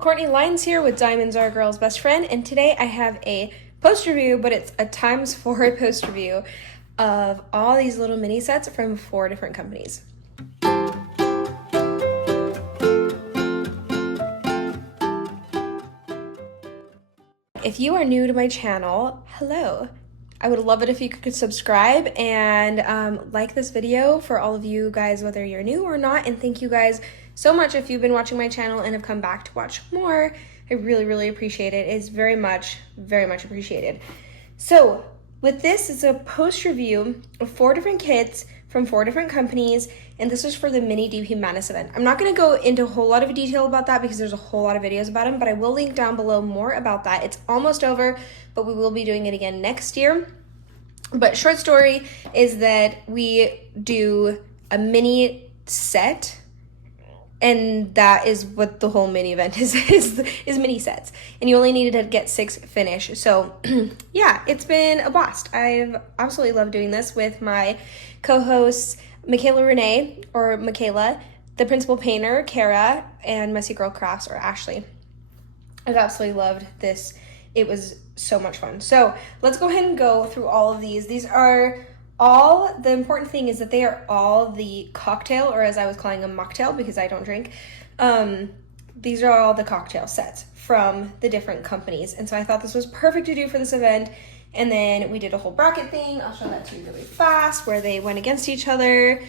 Courtney Lyons here with Diamonds Are a Girl's Best Friend, and today I have a post review, but it's a ×4 post review of all these little mini sets from 4 different companies. If you are new to my channel, hello. I would love it if you could subscribe and like this video for all of you guys, whether you're new or not. And thank you guys so much if you've been watching my channel and have come back to watch more. I really appreciate it. It's very much appreciated. So with this, it's a post review of 4 different kits from 4 different companies, and this is for the mini DP Madness event. I'm not going to go into a whole lot of detail about that because there's a whole lot of videos about them, but I will link down below more about that. It's almost over, but we will be doing it again next year. But short story is that we do a mini set, and that is what the whole mini event is mini sets, and you only needed to get 6 finished. So yeah, it's been a blast. I've absolutely loved doing this with my co-hosts Michaela Renee, or Michaela, the principal painter Carra, and Messy Girl Crafts, or Ashley. I've absolutely loved this. It was so much fun. So let's go ahead and go through all of these. These are all, the important thing is that they are all the cocktail, or as I was calling them, mocktail, because I don't drink. These are all the cocktail sets from the different companies. And so I thought this was perfect to do for this event. And then we did a whole bracket thing. I'll show that to you really fast, where they went against each other.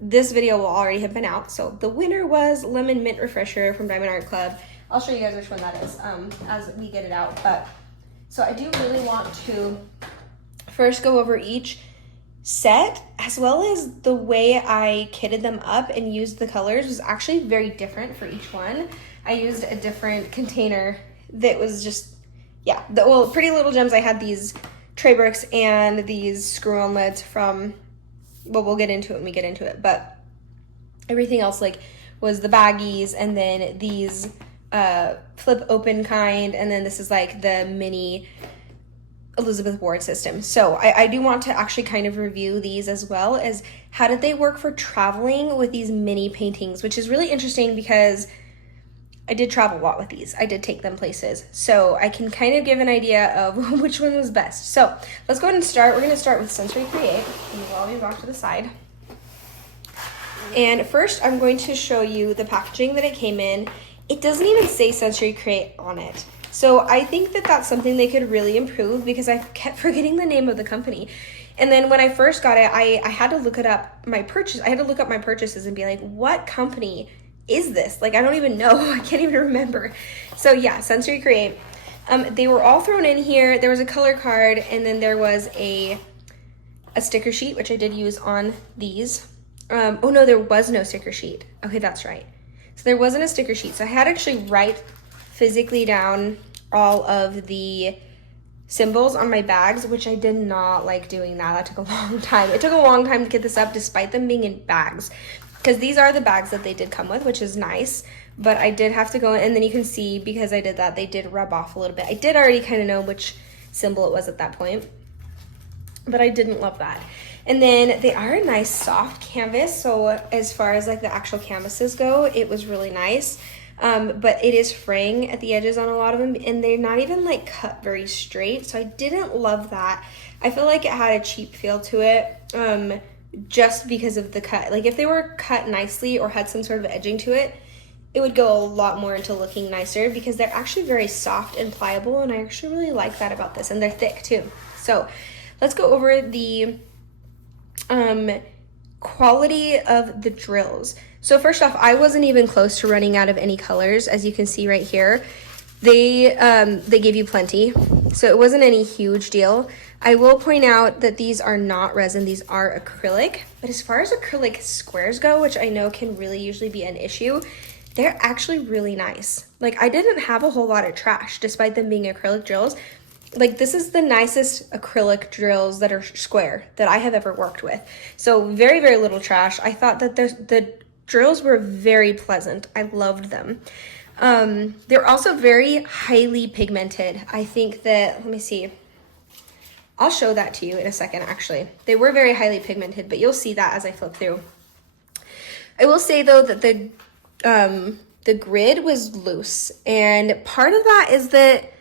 This video will already have been out. So the winner was Lemon Mint Refresher from Diamond Art Club. I'll show you guys which one that is as we get it out. But so I do really want to first go over each set, as well as the way I kitted them up and used the colors was actually very different for each one. I used a different container that was just, yeah, well, Pretty Little Gems, I had these tray bricks and these screw-on lids from, well, we'll get into it when we get into it, but everything else like was the baggies, and then these flip open kind, and then this is like the mini Elizabeth Ward system. So I do want to actually kind of review these, as well as how did they work for traveling with these mini paintings, which is really interesting because I did travel a lot with these. I did take them places. So I can kind of give an idea of which one was best. So let's go ahead and start. We're going to start with Sensory Create. Move all these off to the side. And first I'm going to show you the packaging that it came in. It doesn't even say Sensory Create on it. So I think that that's something they could really improve, because I kept forgetting the name of the company. And then when I first got it, I had to look it up, my purchase. I had to look up my purchases and be like, what company is this? Like, I don't even know. I can't even remember. So yeah, Sensory Create. They were all thrown in here. There was a color card, and then there was a sticker sheet, which I did use on these. Oh no, there was no sticker sheet. Okay, that's right. So there wasn't a sticker sheet. So I had to actually write physically down all of the symbols on my bags, which I did not like doing that. That took a long time. It took a long time to get this up, despite them being in bags, because these are the bags that they did come with, which is nice. But I did have to go in, and then you can see, because I did that, they did rub off a little bit. I did already kind of know which symbol it was at that point, but I didn't love that. And then they are a nice soft canvas, so as far as like the actual canvases go, it was really nice. But it is fraying at the edges on a lot of them, and they're not even like cut very straight, so I didn't love that. I feel like it had a cheap feel to it, just because of the cut. Like if they were cut nicely or had some sort of edging to it, it would go a lot more into looking nicer, because they're actually very soft and pliable, and I actually really like that about this, and they're thick too. So let's go over the quality of the drills. So first off, I wasn't even close to running out of any colors. As you can see right here, they gave you plenty, so it wasn't any huge deal. I will point out that these are not resin, these are acrylic, but as far as acrylic squares go, which I know can really usually be an issue, they're actually really nice. Like, I didn't have a whole lot of trash despite them being acrylic drills. Like, this is the nicest acrylic drills that are square that I have ever worked with. So very little trash. I thought that the drills were very pleasant. I loved them. They're also very highly pigmented. I think that, let me see. I'll show that to you in a second, actually. They were very highly pigmented, but you'll see that as I flip through. I will say, though, that the the grid was loose. And part of that is that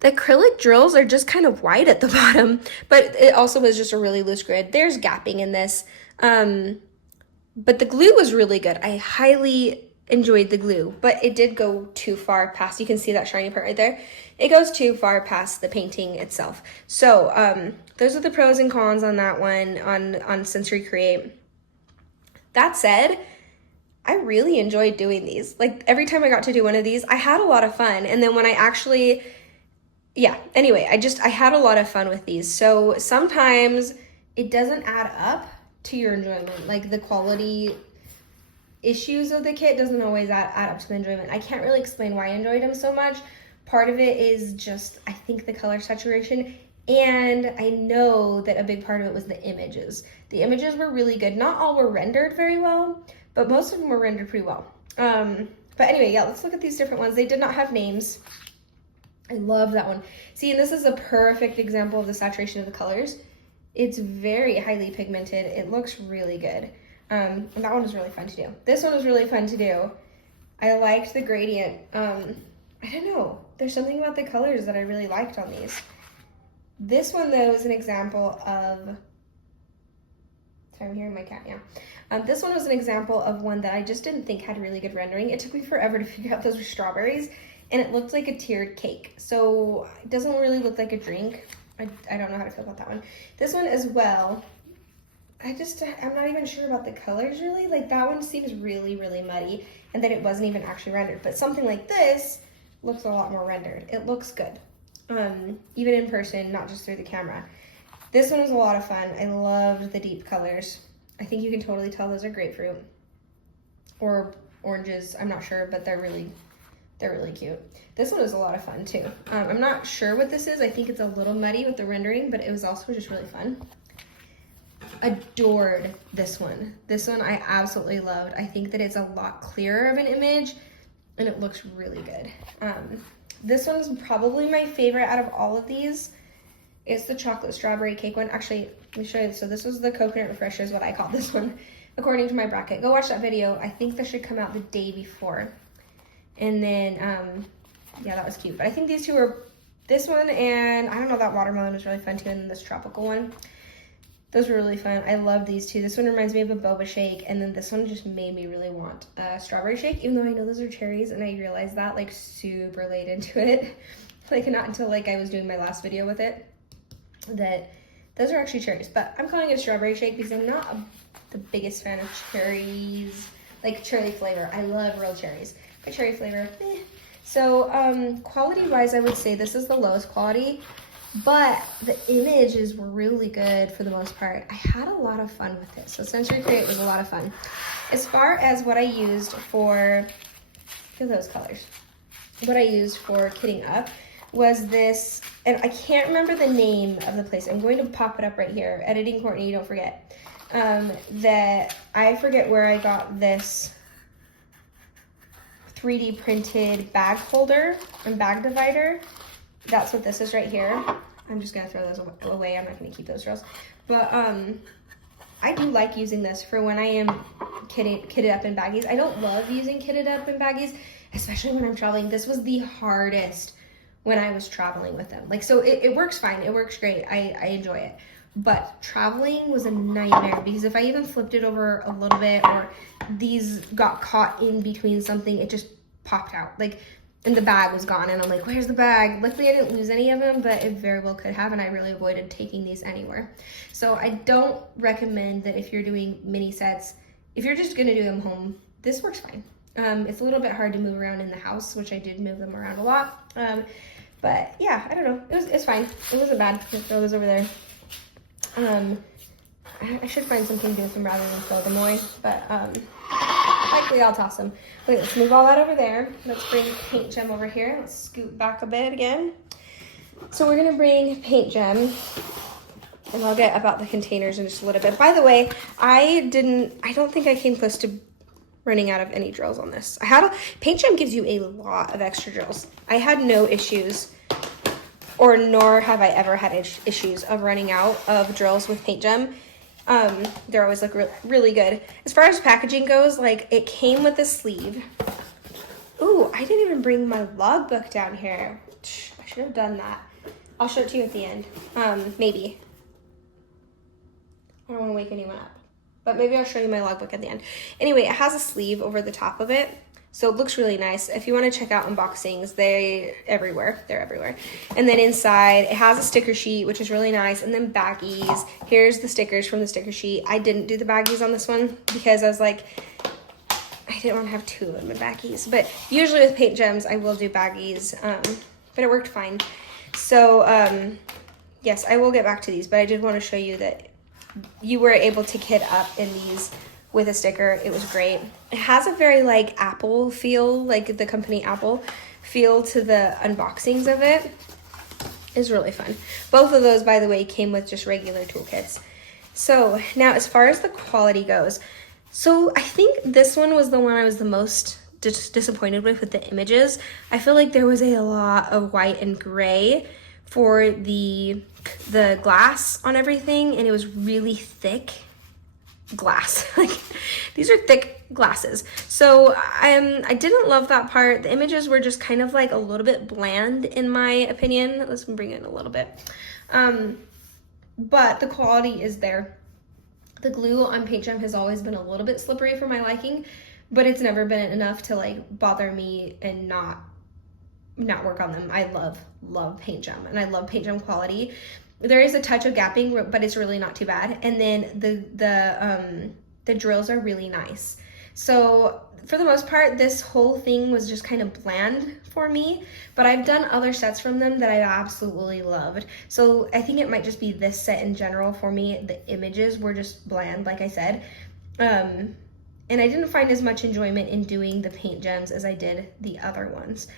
the acrylic drills are just kind of wide at the bottom, but it also was just a really loose grid. There's gapping in this. But the glue was really good. I highly enjoyed the glue, but it did go too far past, you can see that shiny part right there. It goes too far past the painting itself. So those are the pros and cons on that one, on Sensory Create. That said, I really enjoyed doing these. Like every time I got to do one of these, I had a lot of fun. And then when I actually, anyway, I had a lot of fun with these. So sometimes it doesn't add up to your enjoyment. Like the quality issues of the kit doesn't always add up to the enjoyment. I can't really explain why I enjoyed them so much. Part of it is just, I think, the color saturation, and I know that a big part of it was the images. The images were really good. Not all were rendered very well, but most of them were rendered pretty well. But anyway, let's look at these different ones. They did not have names. I love that one. See, and this is a perfect example of the saturation of the colors. It's very highly pigmented. It looks really good. And that one was really fun to do. This one was really fun to do. I liked the gradient. I don't know. There's something about the colors that I really liked on these. This one, though, is an example of... Sorry, I'm hearing my cat, this one was an example of one that I just didn't think had really good rendering. It took me forever to figure out those were strawberries, and it looked like a tiered cake. So it doesn't really look like a drink. I don't know how to feel about that one. This one as well, I'm not even sure about the colors really. Like that one seems really, really muddy, and that it wasn't even actually rendered. But something like this looks a lot more rendered. It looks good, even in person, not just through the camera. This one was a lot of fun. I loved the deep colors. I think you can totally tell those are grapefruit or oranges. I'm not sure, but they're really cute. This one was a lot of fun too. I'm not sure what this is. I think it's a little muddy with the rendering, but it was also just really fun. Adored this one. This one I absolutely loved. I think that it's a lot clearer of an image and it looks really good. This one's probably my favorite out of all of these. It's the chocolate strawberry cake one. Actually, let me show you. So this was the coconut refresher is what I call this one, according to my bracket. Go watch that video. I think that should come out the day before. And then, that was cute. But I think these two were, this one and I don't know, that watermelon was really fun too. And then this tropical one. Those were really fun. I love these two. This one reminds me of a boba shake, and then this one just made me really want a strawberry shake, even though I know those are cherries, and I realized that like super late into it. Like not until like I was doing my last video with it, that those are actually cherries. But I'm calling it a strawberry shake because I'm not the biggest fan of cherries, like cherry flavor. I love real cherries, but cherry flavor, So quality-wise, I would say this is the lowest quality. But the images were really good for the most part. I had a lot of fun with it. So Sensory Create was a lot of fun. As far as what I used for, look at those colors. What I used for kitting up was this, and I can't remember the name of the place. I'm going to pop it up right here. Editing Courtney, don't forget. That I forget where I got this 3D printed bag holder and bag divider. That's what this is right here. I'm just gonna throw those away. I'm not gonna keep those drills. But I do like using this for when I am kitted up in baggies. I don't love using kitted up in baggies, especially when I'm traveling. This was the hardest when I was traveling with them. Like, so it works fine. It works great. I enjoy it. But traveling was a nightmare because if I even flipped it over a little bit or these got caught in between something, it just popped out. Like, and the bag was gone, and I'm like, where's the bag? Luckily, I didn't lose any of them, but it very well could have, and I really avoided taking these anywhere. So I don't recommend that if you're doing mini sets, if you're just gonna do them home, this works fine. It's a little bit hard to move around in the house, which I did move them around a lot. But yeah, I don't know, it's fine. It wasn't bad. Just throw those over there. I should find something to do with them rather than throw them away, but likely I'll toss them. Okay, let's move all that over there. Let's bring PaintGem over here. Let's scoot back a bit again. So we're gonna bring PaintGem, and I'll get about the containers in just a little bit. By the way, I don't think I came close to running out of any drills on this. PaintGem gives you a lot of extra drills. I had no issues, or nor have I ever had issues of running out of drills with PaintGem. They're always like really good. As far as packaging goes, like it came with a sleeve, Ooh, I didn't even bring my logbook down here. I should have done that. I'll show it to you at the end. Maybe. I don't want to wake anyone up. But maybe I'll show you my logbook at the end. Anyway, it has a sleeve over the top of it. So it looks really nice. If you want to check out unboxings, they're everywhere. And then inside, it has a sticker sheet, which is really nice. And then baggies. Here's the stickers from the sticker sheet. I didn't do the baggies on this one because I was like, I didn't want to have two of my baggies. But usually with PaintGems, I will do baggies. But it worked fine. So, yes, I will get back to these. But I did want to show you that you were able to kit up in these with a sticker. It was great. It has a very like Apple feel, like the company Apple feel to the unboxings of it. It's really fun. Both of those, by the way, came with just regular toolkits. So now as far as the quality goes, so I think this one was the one I was the most disappointed with the images. I feel like there was a lot of white and gray for the glass on everything, and it was really thick glass. Like, these are thick glasses. So I didn't love that part. The images were just kind of like a little bit bland in my opinion. Let's bring it in a little bit. But the quality is there. The glue on PaintGem has always been a little bit slippery for my liking, but it's never been enough to like bother me and not work on them. I love PaintGem, and I love PaintGem quality. There is a touch of gapping, but it's really not too bad. And then the drills are really nice. So for the most part, this whole thing was just kind of bland for me, but I've done other sets from them that I absolutely loved. So I think it might just be this set in general for me. The images were just bland, like I said. And I didn't find as much enjoyment in doing the PaintGems as I did the other ones.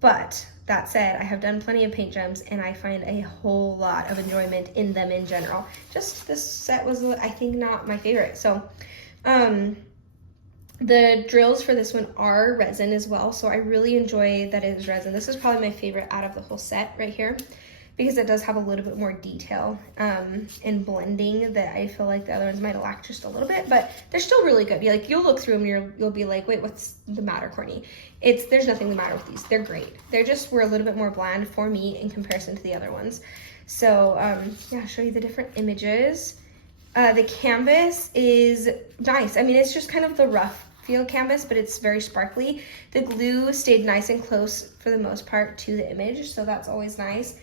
But that said, I have done plenty of PaintGems, and I find a whole lot of enjoyment in them in general. Just this set was, I think, not my favorite. So the drills for this one are resin as well, so I really enjoy that it is resin. This is probably my favorite out of the whole set right here, because it does have a little bit more detail and blending that I feel like the other ones might have lacked just a little bit, but they're still really good. You'll look through them, you'll be like, wait, what's the matter, Courtney? There's nothing the matter with these. They're great. They're just were a little bit more bland for me in comparison to the other ones. So yeah, I'll show you the different images. The canvas is nice. I mean, it's just kind of the rough feel canvas, but it's very sparkly. The glue stayed nice and close for the most part to the image, so that's always nice.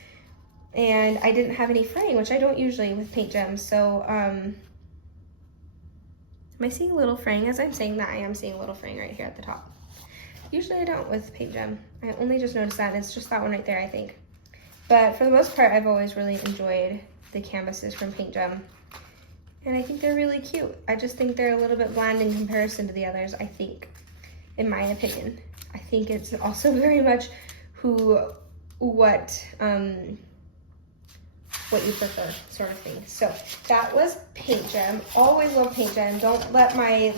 And I didn't have any fraying, which I don't usually with PaintGems. So am I seeing a little fraying? As I'm saying that, I am seeing a little fraying right here at the top. Usually I don't with PaintGem. I only just noticed that, and it's just that one right there, I think. But for the most part, I've always really enjoyed the canvases from PaintGem. And I think they're really cute. I just think they're a little bit bland in comparison to the others, I think, in my opinion. I think it's also very much what you prefer, sort of thing. So that was PaintGem. Always love PaintGem. Don't let my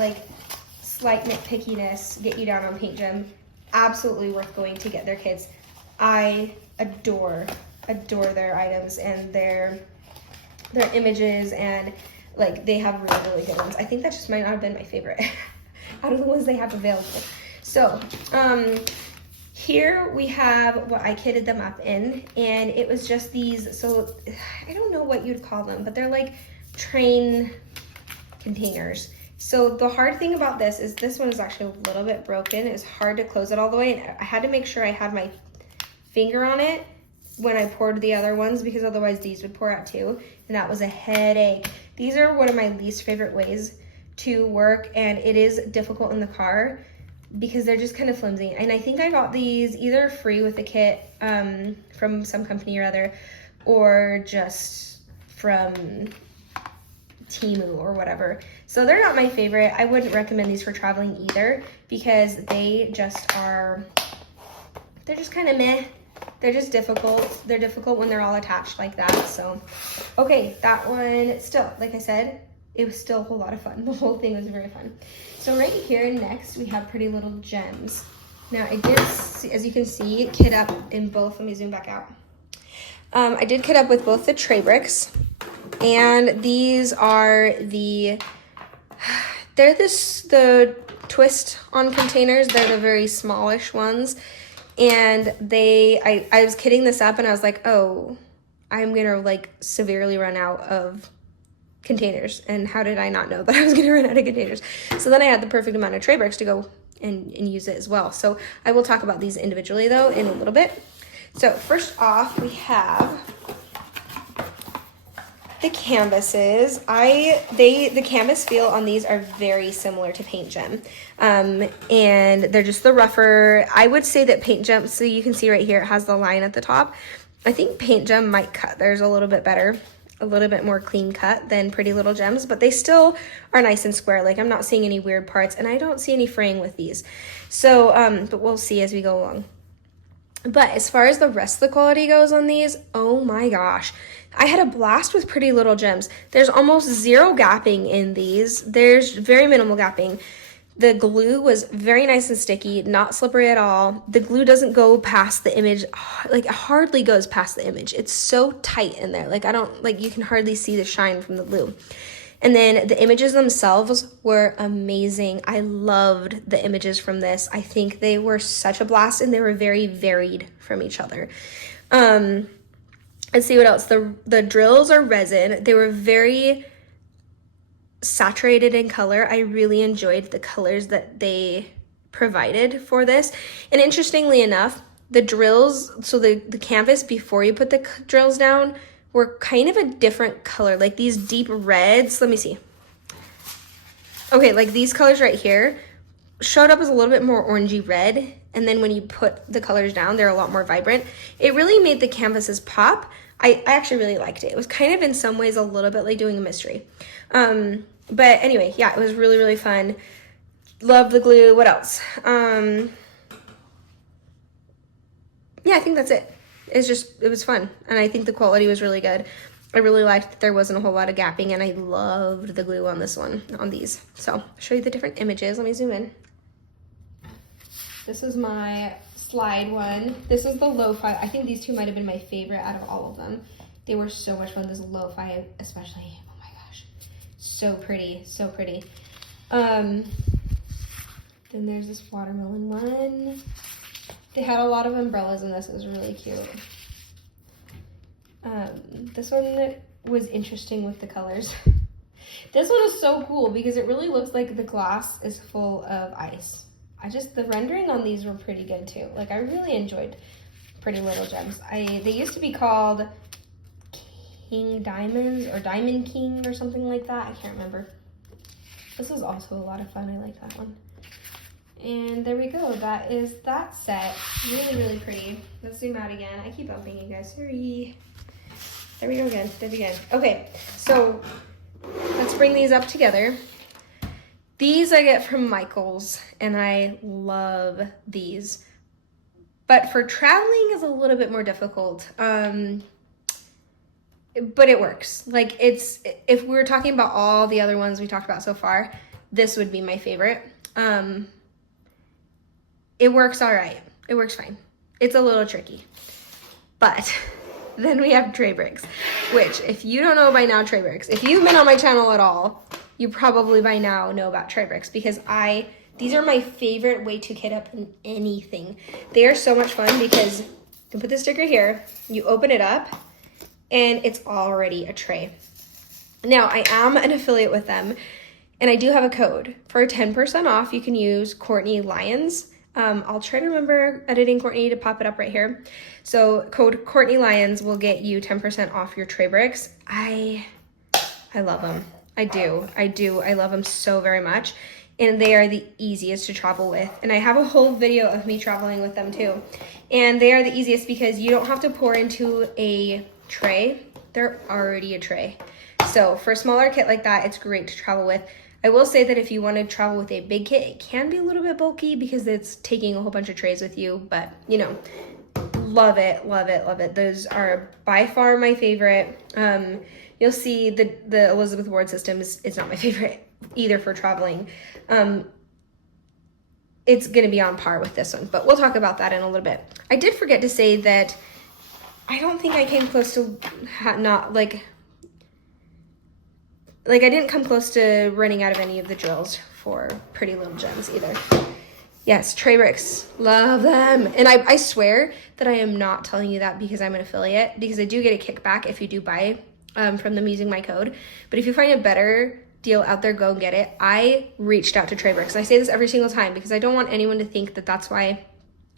slight nitpickiness get you down on PaintGem. Absolutely worth going to get their kits. I adore their items and their images, and they have really good ones. I think that just might not have been my favorite out of the ones they have available. So here we have what I kitted them up in, and it was just these, so I don't know what you'd call them, but they're like train containers. So the hard thing about this is this one is actually a little bit broken. It's hard to close it all the way, and I had to make sure I had my finger on it when I poured the other ones, because otherwise these would pour out too, and that was a headache. These are one of my least favorite ways to work, and it is difficult in the car because they're just kind of flimsy. And I think I got these either free with the kit from some company or other, or just from Temu or whatever. So they're not my favorite. I wouldn't recommend these for traveling either, because they just are, they're just kind of meh. They're just difficult. They're difficult when they're all attached like that. So, okay, that one still, like I said, it was still a whole lot of fun. The whole thing was very fun. So right here next, we have Pretty Little Gems. Now I did, as you can see, kit up in both. Let me zoom back out. I did kit up with both the tray bricks, and these are the twist on containers. They're the very smallish ones. And I was kidding this up and I was like, oh, I'm gonna like severely run out of containers. And how did I not know that I was gonna run out of containers? So then I had the perfect amount of tray bricks to go and use it as well. So I will talk about these individually though in a little bit. So first off, we have the canvases. The canvas feel on these are very similar to PaintGem. And they're just the rougher. I would say that PaintGem, so you can see right here, it has the line at the top. I think PaintGem might cut theirs a little bit better, a little bit more clean cut than Pretty Little Gems, but they still are nice and square. Like I'm not seeing any weird parts and I don't see any fraying with these. So, but we'll see as we go along. But as far as the rest of the quality goes on these, oh my gosh. I had a blast with Pretty Little Gems. There's almost zero gapping in these. There's very minimal gapping. The glue was very nice and sticky, not slippery at all. The glue doesn't go past the image, like it hardly goes past the image. It's so tight in there. Like you can hardly see the shine from the glue. And then the images themselves were amazing. I loved the images from this. I think they were such a blast and they were very varied from each other. Let's see what else. The drills are resin. They were very saturated in color. I really enjoyed the colors that they provided for this. And interestingly enough, the drills, so the canvas before you put the drills down were kind of a different color, like these deep reds. Let me see. Okay, like these colors right here showed up as a little bit more orangey red, and then when you put the colors down, they're a lot more vibrant. It really made the canvases pop. I actually really liked it. It was kind of in some ways a little bit like doing a mystery. But anyway, yeah, it was really, really fun. Love the glue. What else? Yeah, I think that's it. It was fun. And I think the quality was really good. I really liked that there wasn't a whole lot of gapping, and I loved the glue on this one, on these. So I'll show you the different images. Let me zoom in. This was my slide one. This was the lo-fi. I think these two might have been my favorite out of all of them. They were so much fun. This lo-fi especially. Oh my gosh. So pretty. So pretty. Then there's this watermelon one. They had a lot of umbrellas in this. It was really cute. This one was interesting with the colors. This one is so cool because it really looks like the glass is full of ice. The rendering on these were pretty good too. Like I really enjoyed Pretty Little Gems. They used to be called King Diamonds or Diamond King or something like that. I can't remember. This was also a lot of fun. I like that one. And there we go. That is that set. Really, really pretty. Let's zoom out again. I keep bumping you guys. Sorry. There we go again. Did it again. Okay, so let's bring these up together. These I get from Michael's, and I love these. But for traveling is a little bit more difficult. But it works. Like if we were talking about all the other ones we talked about so far, this would be my favorite. It works all right. It works fine. It's a little tricky. But then we have tray bricks, which if you don't know by now, tray bricks, if you've been on my channel at all, you probably by now know about tray bricks because these are my favorite way to kit up in anything. They are so much fun because you can put the sticker here, you open it up, and it's already a tray. Now, I am an affiliate with them, and I do have a code. For 10% off, you can use Courtney Lyons. I'll try to remember editing Courtney to pop it up right here. So code Courtney Lyons will get you 10% off your tray bricks. I love them. I do. I love them so very much. And they are the easiest to travel with. And I have a whole video of me traveling with them too. And they are the easiest because you don't have to pour into a tray. They're already a tray. So for a smaller kit like that, it's great to travel with. I will say that if you want to travel with a big kit, it can be a little bit bulky because it's taking a whole bunch of trays with you, but you know, love it, love it, love it. Those are by far my favorite. You'll see the Elizabeth Ward system is not my favorite either for traveling. It's going to be on par with this one, but we'll talk about that in a little bit. I did forget to say that I don't think I came close to like I didn't come close to running out of any of the drills for Pretty Little Gems either. Yes, tray bricks, love them. And I swear that I am not telling you that because I'm an affiliate, because I do get a kickback if you do buy from them using my code. But if you find a better deal out there, go and get it. I reached out to tray bricks. I say this every single time because I don't want anyone to think that that's why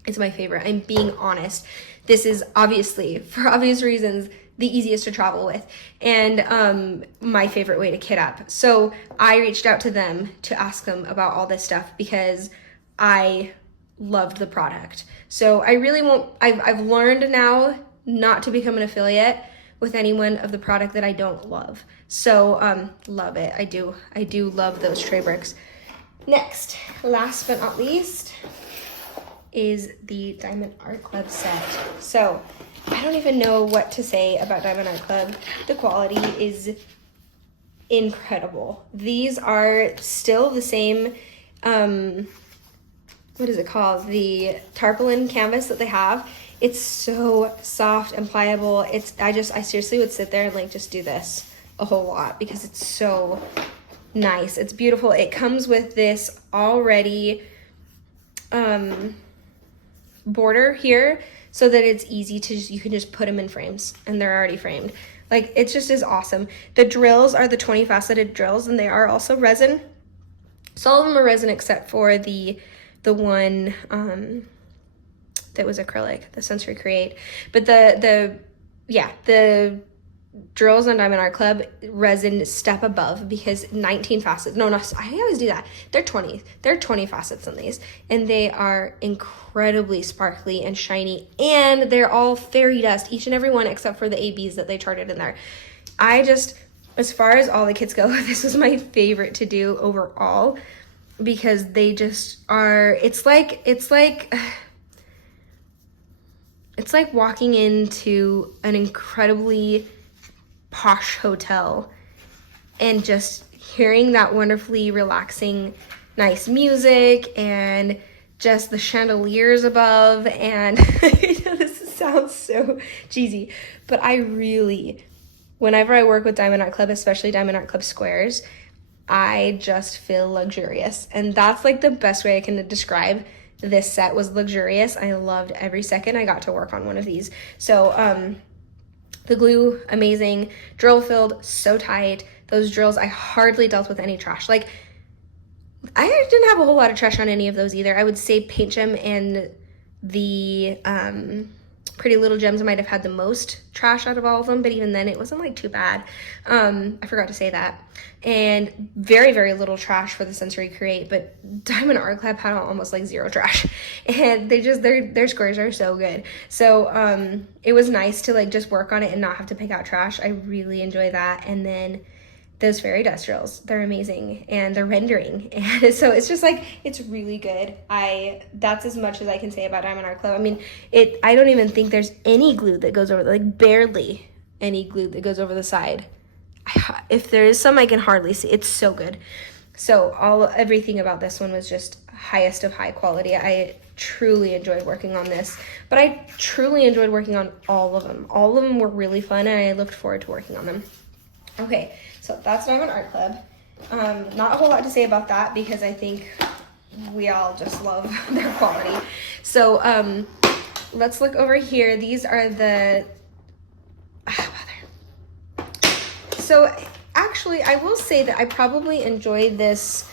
it's my favorite. I'm being honest. This is obviously, for obvious reasons, the easiest to travel with and my favorite way to kit up. So I reached out to them to ask them about all this stuff because I loved the product. So I really won't, I've learned now not to become an affiliate with anyone of the product that I don't love. So love it. I do love those tray bricks. Next, last but not least, is the Diamond Art Club set. So I don't even know what to say about Diamond Art Club. The quality is incredible. These are still the same, what is it called? The tarpaulin canvas that they have. It's so soft and pliable. I seriously would sit there and like just do this a whole lot because it's so nice. It's beautiful. It comes with this already border here so that it's easy to you can just put them in frames and they're already framed. Like it just is awesome. The drills are the 20 faceted drills and they are also resin. So all of them are resin except for the one that was acrylic, the Sensory Create. But the drills on Diamond Art Club resin step above because 19 facets. No, I always do that. They're 20 facets on these and they are incredibly sparkly and shiny and they're all fairy dust, each and every one except for the ABs that they charted in there. As far as all the kits go, this was my favorite to do overall because they just are, it's like walking into an incredibly posh hotel and just hearing that wonderfully relaxing, nice music and just the chandeliers above. And I know this sounds so cheesy, but I really, whenever I work with Diamond Art Club, especially Diamond Art Club squares, I just feel luxurious. And that's like the best way I can describe this set was luxurious. I loved every second I got to work on one of these. So the glue, amazing. Drill filled, so tight. Those drills, I hardly dealt with any trash. Like, I didn't have a whole lot of trash on any of those either. I would say PaintGem and the Pretty Little Gems might have had the most trash out of all of them, but even then it wasn't like too bad. I forgot to say that. And very, very little trash for the Sensory Create, but Diamond Art Club had almost like zero trash. And they just, their squares are so good. So it was nice to like just work on it and not have to pick out trash. I really enjoy that. And then those fairy dust drills, they're amazing and they're rendering. And so it's just like, it's really good. That's as much as I can say about Diamond Art Club. I mean, I don't even think there's any glue that goes over, like barely any glue that goes over the side. If there is some, I can hardly see. It's so good. So everything about this one was just highest of high quality. I truly enjoyed working on this, but I truly enjoyed working on all of them. All of them were really fun and I looked forward to working on them. Okay, so that's Diamond Art Club. Not a whole lot to say about that because I think we all just love their quality. So let's look over here. These are the, so actually I will say that I probably enjoyed this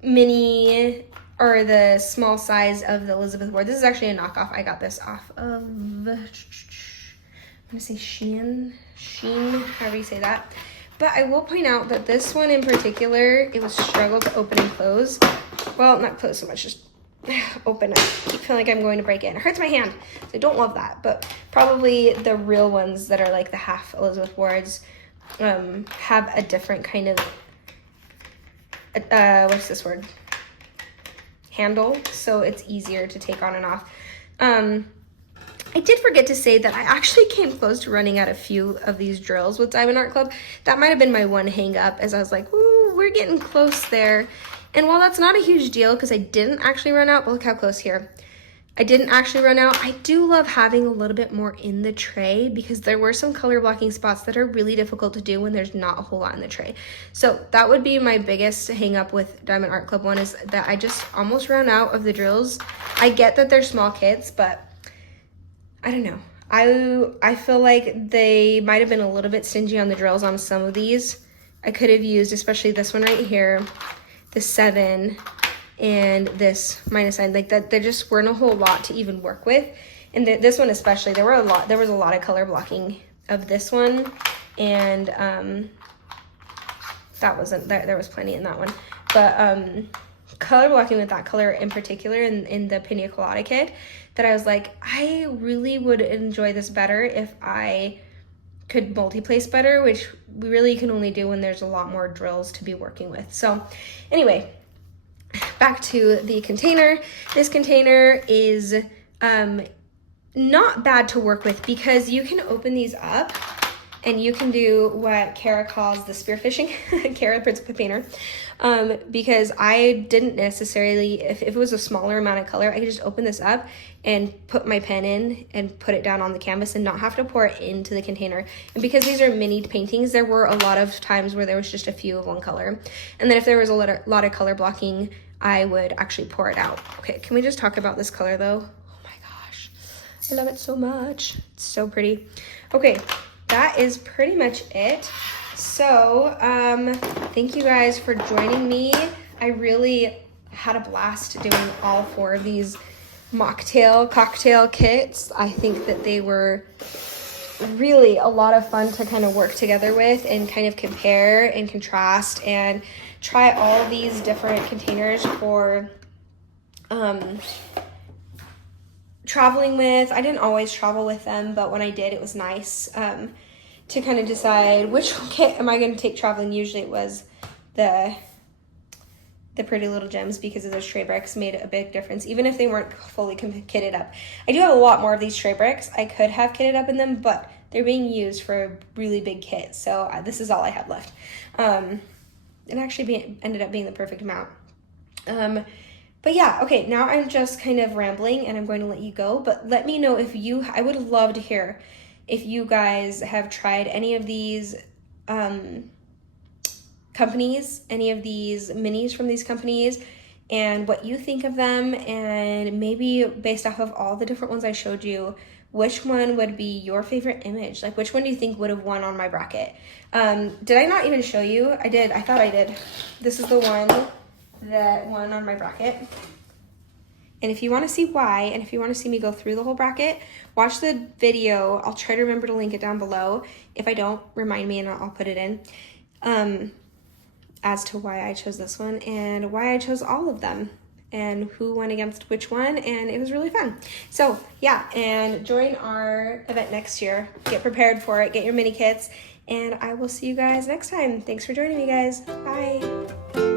mini or the small size of the Elizabeth Ward. This is actually a knockoff. I got this off of, I'm gonna say Sheen, however you say that. But I will point out that this one in particular, it was struggle to open and close. Well, not close so much, just open. I keep feeling like I'm going to break it. It hurts my hand, so I don't love that. But probably the real ones that are like the half Elizabeth Wards have a different kind of, what's this word? Handle, so it's easier to take on and off. I did forget to say that I actually came close to running out a few of these drills with Diamond Art Club. That might have been my one hang up as I was like, ooh, we're getting close there. And while that's not a huge deal because I didn't actually run out, but look how close here. I didn't actually run out. I do love having a little bit more in the tray because there were some color blocking spots that are really difficult to do when there's not a whole lot in the tray. So that would be my biggest hang up with Diamond Art Club one, is that I just almost ran out of the drills. I get that they're small kits, but I don't know. I feel like they might have been a little bit stingy on the drills on some of these. I could have used, especially this one right here, the 7, and this -9, like that. There just weren't a whole lot to even work with, and this one especially, there was a lot of color blocking of this one, and that wasn't there was plenty in that one, but color blocking with that color in particular in the Pina Colada kit, that I was like, I really would enjoy this better if I could multi-place better, which we really can only do when there's a lot more drills to be working with. So anyway, back to the container. This container is not bad to work with because you can open these up and you can do what Carra calls the spearfishing. Carra, the principal painter, because I didn't necessarily, if it was a smaller amount of color, I could just open this up and put my pen in and put it down on the canvas and not have to pour it into the container. And because these are mini paintings, there were a lot of times where there was just a few of one color. And then if there was a lot of color blocking, I would actually pour it out. Okay, can we just talk about this color though? Oh my gosh, I love it so much. It's so pretty. Okay, that is pretty much it. So thank you guys for joining me. I really had a blast doing all 4 of these cocktail kits. I think that they were really a lot of fun to kind of work together with and kind of compare and contrast and try all these different containers for traveling with. I didn't always travel with them, but when I did, it was nice to kind of decide which kit am I going to take traveling. Usually it was the Pretty Little Gems, because of those tray bricks made a big difference, even if they weren't fully kitted up. I do have a lot more of these tray bricks. I could have kitted up in them, but they're being used for a really big kit, so this is all I have left. It actually ended up being the perfect amount. But yeah, okay, now I'm just kind of rambling and I'm going to let you go, but let me know if I would love to hear if you guys have tried any of these companies, any of these minis from these companies, and what you think of them, and maybe based off of all the different ones I showed you, which one would be your favorite image? Like, which one do you think would have won on my bracket? Did I not even show you? I did. I thought I did. This is the one that won on my bracket. And if you want to see why, and if you want to see me go through the whole bracket, watch the video. I'll try to remember to link it down below. If I don't, remind me and I'll put it in. As to why I chose this one and why I chose all of them and who went against which one, and it was really fun. So yeah, and join our event next year. Get prepared for it, get your mini kits, and I will see you guys next time. Thanks for joining me, guys. Bye.